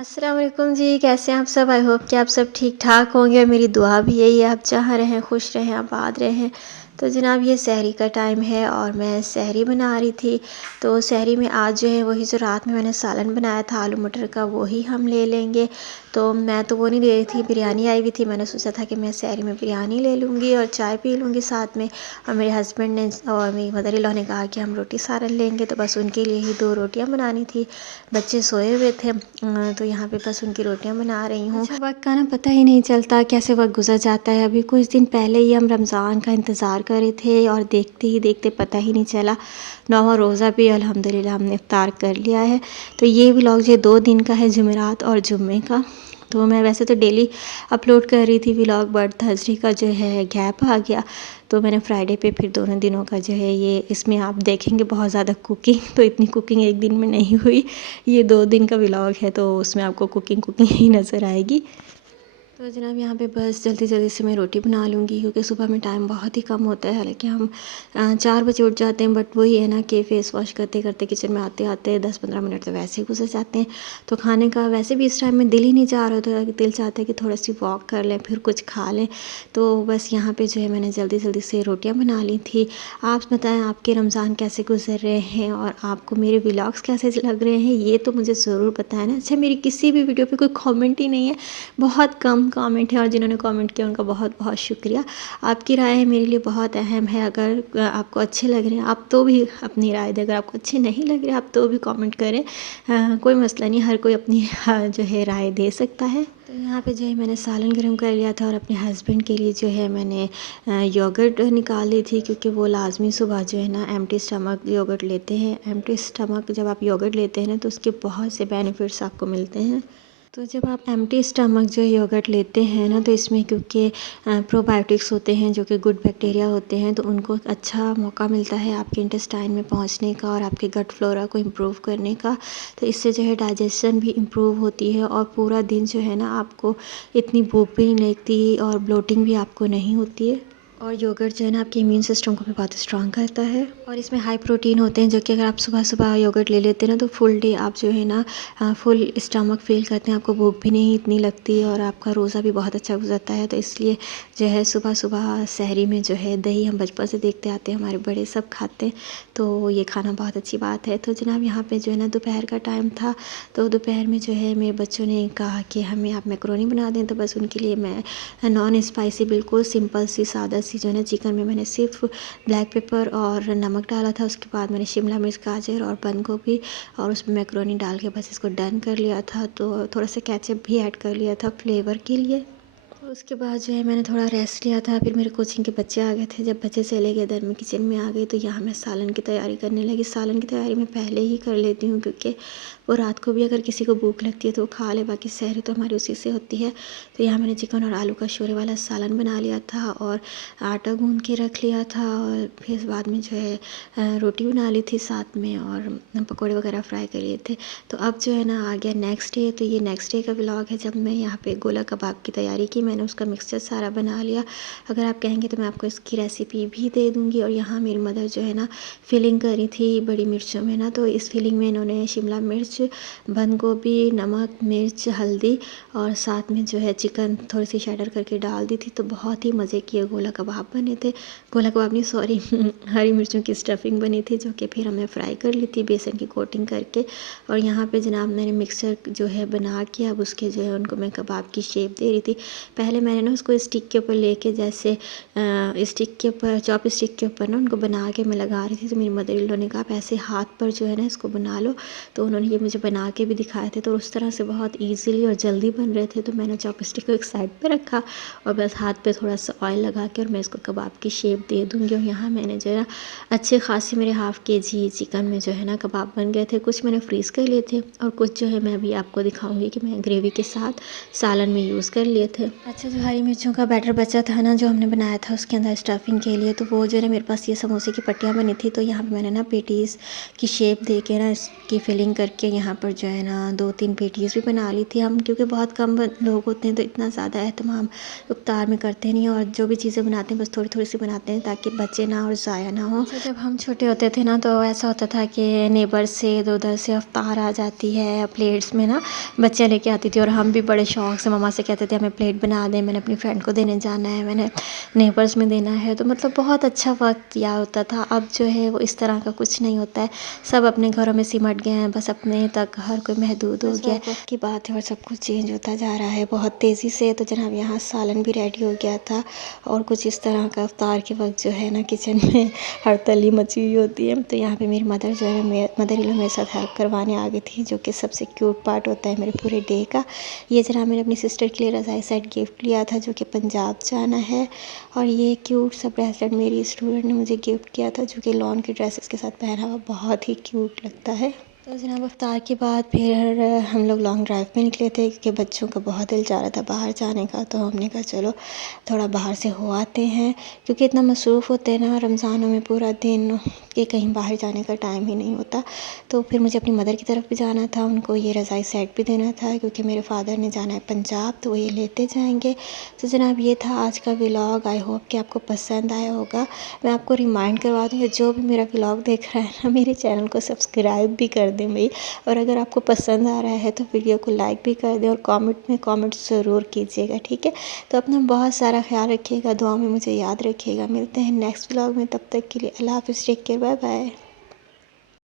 अस्सलाम वालेकुम जी, कैसे हैं आप सब? आई होप कि आप सब ठीक-ठाक होंगे और मेरी दुआ भी यही है आप जहाँ रहें, खुश रहें, आबाद रहें। तो जनाब ये सहरी का टाइम है और मैं सहरी बना रही थी। तो सहरी में आज जो है वही जो रात में मैंने सालन बनाया था आलू मटर का वही हम ले लेंगे। तो मैं तो वो नहीं ले रही थी, बिरयानी आई हुई थी, मैंने सोचा था कि मैं सहरी में बिरयानी ले लूँगी और चाय पी लूँगी साथ में। और मेरे हस्बैंड ने और मेरी मदर इन लॉ ने कहा कि हम रोटी सालन लेंगे, तो बस उनके लिए ही 2 रोटियाँ बनानी थी। बच्चे सोए हुए थे तो यहाँ पे बस उनकी रोटियाँ बना रही हूँ। अच्छा, वक्त का ना पता ही नहीं चलता कैसे वक्त गुजर जाता है। अभी कुछ दिन पहले ही हम रमज़ान का इंतज़ार कर रहे थे और देखते ही देखते पता ही नहीं चला 9वां रोज़ा भी अल्हम्दुलिल्लाह हमने इफ्तार कर लिया है। तो ये व्लॉग ये 2 दिन का है, जुमेरात और जुम्मे का। तो मैं वैसे तो डेली अपलोड कर रही थी व्लॉग, बट थर्सडे का जो है गैप आ गया, तो मैंने फ्राइडे पे फिर दोनों दिनों का जो है ये इसमें आप देखेंगे बहुत ज़्यादा कुकिंग। तो इतनी कुकिंग एक दिन में नहीं हुई, ये 2 दिन का व्लॉग है तो उसमें आपको कुकिंग कुकिंग ही नज़र आएगी। तो जनाब यहाँ पे बस जल्दी जल्दी से मैं रोटी बना लूँगी क्योंकि सुबह में टाइम बहुत ही कम होता है। हालांकि हम 4 बजे उठ जाते हैं, बट वही है ना कि फ़ेस वॉश करते करते किचन में आते आते 10-15 मिनट तो वैसे ही गुजर जाते हैं। तो खाने का वैसे भी इस टाइम में दिल ही नहीं चाह रहा होता, कि दिल चाहता है कि थोड़ा सी वॉक कर लें फिर कुछ खा लें। तो बस यहाँ पर जो है मैंने जल्दी जल्दी से रोटियाँ बना ली थी। आप बताएँ आपके रमज़ान कैसे गुजर रहे हैं और आपको मेरे व्लॉग्स कैसे लग रहे हैं, ये तो मुझे ज़रूर बताएं ना। अच्छा, मेरी किसी भी वीडियो पे कोई कमेंट ही नहीं है, बहुत कम कमेंट है, और जिन्होंने कमेंट किया उनका बहुत बहुत शुक्रिया। आपकी राय मेरे लिए बहुत अहम है। अगर आपको अच्छे लग रहे हैं आप तो भी अपनी राय दें, अगर आपको अच्छे नहीं लग रहे आप तो भी कमेंट करें। कोई मसला नहीं, हर कोई अपनी जो है राय दे सकता है। तो यहाँ पे जो है मैंने सालन गर्म कर लिया था और अपने हस्बैंड के लिए जो है मैंने योगर्ट निकाल ली थी, क्योंकि वो लाजमी सुबह जो है ना एम्प्टी स्टमक योगर्ट लेते हैं। एम्प्टी स्टमक जब आप योगर्ट लेते हैं ना तो उसके बहुत से बेनिफिट्स आपको मिलते हैं। तो जब आप एम्प्टी स्टमक जो योगर्ट लेते हैं ना तो इसमें क्योंकि प्रोबायोटिक्स होते हैं जो कि गुड बैक्टीरिया होते हैं, तो उनको अच्छा मौका मिलता है आपके इंटेस्टाइन में पहुंचने का और आपके गट फ्लोरा को इम्प्रूव करने का। तो इससे जो है डाइजेशन भी इम्प्रूव होती है और पूरा दिन जो है ना आपको इतनी भूख भी नहीं लगती और ब्लोटिंग भी आपको नहीं होती है। और योगर्ट जो है ना आपके इम्यून सिस्टम को भी बहुत स्ट्रॉन्ग करता है और इसमें हाई प्रोटीन होते हैं, जो कि अगर आप सुबह सुबह योगर्ट ले लेते हैं ना तो फुल डे आप जो है ना फुल स्टमक फील करते हैं, आपको भूख भी नहीं इतनी लगती और आपका रोज़ा भी बहुत अच्छा गुजरता है। तो इसलिए जो है सुबह सुबह सहरी में जो है दही हम बचपन से देखते आते हैं, हमारे बड़े सब खाते हैं, तो ये खाना बहुत अच्छी बात है। तो जनाब यहाँ पे जो है ना दोपहर का टाइम था, तो दोपहर में जो है मेरे बच्चों ने कहा कि हमें आप मैक्रोनी बना दें, तो बस उनके लिए मैं नॉन स्पाइसी बिल्कुल सिंपल सी सादा सी जो है ना चिकन में मैंने सिर्फ ब्लैक पेपर और नमक डाला था। उसके बाद मैंने शिमला मिर्च, गाजर और बंद गोभी और उसमें मैक्रोनी डाल के बस इसको डन कर लिया था। तो थोड़ा सा केचप भी ऐड कर लिया था फ्लेवर के लिए। तो उसके बाद जो है मैंने थोड़ा रेस्ट लिया था। फिर मेरे कोचिंग के बच्चे आ गए थे, जब बच्चे चले गए इधर मैं किचन में आ गई, तो यहाँ मैं सालन की तैयारी करने लगी। सालन की तैयारी मैं पहले ही कर लेती हूँ क्योंकि वो रात को भी अगर किसी को भूख लगती है तो वो खा ले, बाकी सहरी तो हमारी उसी से होती है। तो यहाँ मैंने चिकन और आलू का शोरे वाला सालन बना लिया था और आटा गूँध के रख लिया था और फिर बाद में जो है रोटी बना ली थी साथ में और पकौड़े वगैरह फ्राई कर लिए थे। तो अब जो है ना आ गया नेक्स्ट डे। तो ये नेक्स्ट डे का व्लॉग है जब मैं यहाँ पे गोला कबाब की तैयारी की। मैंने उसका मिक्सचर सारा बना लिया। अगर आप कहेंगे तो मैं आपको इसकी रेसिपी भी दे दूँगी। और यहाँ मेरी मदर जो है ना फिलिंग करी थी बड़ी मिर्चों में ना, तो इस फिलिंग में इन्होंने शिमला मिर्च, बंद गोभी, नमक, मिर्च, हल्दी और साथ में जो है चिकन थोड़ी सी शैडर करके डाल दी थी। तो बहुत ही मज़े किए गोला कबाब बने थे। गोला कबाब नहीं, सॉरी हरी मिर्चों की स्टफिंग बनी थी जो कि फिर हमने फ्राई कर ली थी बेसन की कोटिंग करके। और यहाँ पे जनाब मैंने मिक्सर जो है बना के अब उसके जो है उनको मैं कबाब की शेप दे रही थी। पहले मैंने ना उसको स्टिक के ऊपर लेके जैसे स्टिक के ऊपर चॉप स्टिक के ऊपर ना उनको बना के मैं लगा रही थी। तो मेरी मदर इन लॉ ने कहा आप ऐसे हाथ पर जो है ना इसको बना लो। तो उन्होंने ये मुझे बना के भी दिखाए थे, तो उस तरह से बहुत ईजीली और जल्दी बन रहे थे। तो मैंने चॉप स्टिक को एक साइड पर रखा और बस हाथ पे थोड़ा सा ऑयल लगा के और मैं इसको कबाब की शेप दे दूँगी। और यहाँ मैंने जो है अच्छे खासे मेरे हाफ़ केजी चिकन में जो है ना कबाब बन गए थे। कुछ मैंने फ्रीज़ कर लिए थे और कुछ जो है मैं अभी आपको दिखाऊंगी कि मैं ग्रेवी के साथ सालन में यूज़ कर लिए थे। अच्छा, अच्छा, जो हरी मिर्चों का बैटर बचा था ना, जो हमने बनाया था उसके अंदर स्टफिंग के लिए, तो वो जो है ना मेरे पास ये समोसे की पट्टियाँ बनी थी, तो यहाँ पे मैंने ना पेटीज़ की शेप दे के ना इसकी फिलिंग करके यहाँ पर जो है ना 2-3 पेटीज़ भी बना ली थी हम, क्योंकि बहुत कम लोग होते हैं तो इतना ज़्यादा एहतमाम इफ्तार में करते नहीं, और जो भी चीज़ें बनाते हैं बस थोड़ी थोड़ी सी बनाते हैं ताकि बचे ना और ज़ाया ना हो। अच्छा, जब हम छोटे होते थे ना तो ऐसा होता था कि नेबर से इधर उधर से इफ्तार आ जाती है प्लेट्स में ना, बच्चियाँ लेके आती थी और हम भी बड़े शौक से मम्मा से कहते थे हमें प्लेट बना दें, मैंने अपनी फ्रेंड को देने जाना है, मैंने नेबर्स में देना है, तो मतलब बहुत अच्छा वक्त याद होता था। अब जो है वो इस तरह का कुछ नहीं होता है, सब अपने घरों में सिमट गए हैं, बस अपने तक हर कोई महदूद हो गया है। वक्त की बात है और सब कुछ चेंज होता जा रहा है बहुत तेज़ी से। तो जनाब यहाँ सालन भी रेडी हो गया था और कुछ इस तरह का इफ्तार के वक्त जो है ना किचन में हड़तली मची हुई होती है। तो यहाँ पे मेरी मदर जो है मदर इन लॉ मेरे साथ हेल्प करवाने आ गई थी, जो कि सबसे क्यूट पार्ट होता है मेरे पूरे डे का। ये जरा मैंने अपनी सिस्टर के लिए रज़ाई सेट गिफ्ट लिया था, जो कि पंजाब जाना है, और ये क्यूट सा ब्रेसलेट मेरी स्टूडेंट ने मुझे गिफ्ट किया था, जो कि लॉन की ड्रेसेस के साथ पहना हुआ बहुत ही क्यूट लगता है। तो जनाब इफ्तार के बाद फिर हम लोग लॉन्ग ड्राइव पे निकले थे, क्योंकि बच्चों का बहुत दिल चाह रहा था बाहर जाने का, तो हमने कहा चलो थोड़ा बाहर से हो आते हैं, क्योंकि इतना मसरूफ़ होते हैं ना रमज़ानों में पूरा दिन कि कहीं बाहर जाने का टाइम ही नहीं होता। तो फिर मुझे अपनी मदर की तरफ भी जाना था, उनको ये रज़ाई सेट भी देना था, क्योंकि मेरे फ़ादर ने जाना है पंजाब, तो वो ये लेते जाएंगे। तो जनाब ये था आज का व्लॉग, आई होप कि आपको पसंद आया होगा। मैं आपको रिमाइंड करवा दूँ, जो भी मेरा व्लॉग देख रहा है ना, मेरे चैनल को सब्सक्राइब भी कर दें भाई, और अगर आपको पसंद आ रहा है तो वीडियो को लाइक भी कर दें और कमेंट में कमेंट ज़रूर कीजिएगा, ठीक है। तो अपना बहुत सारा ख्याल रखिएगा, दुआ में मुझे याद रखिएगा। मिलते हैं नेक्स्ट व्लॉग में, तब तक के लिए अल्लाह हाफ़िज़, टेक केयर, बाय बाय।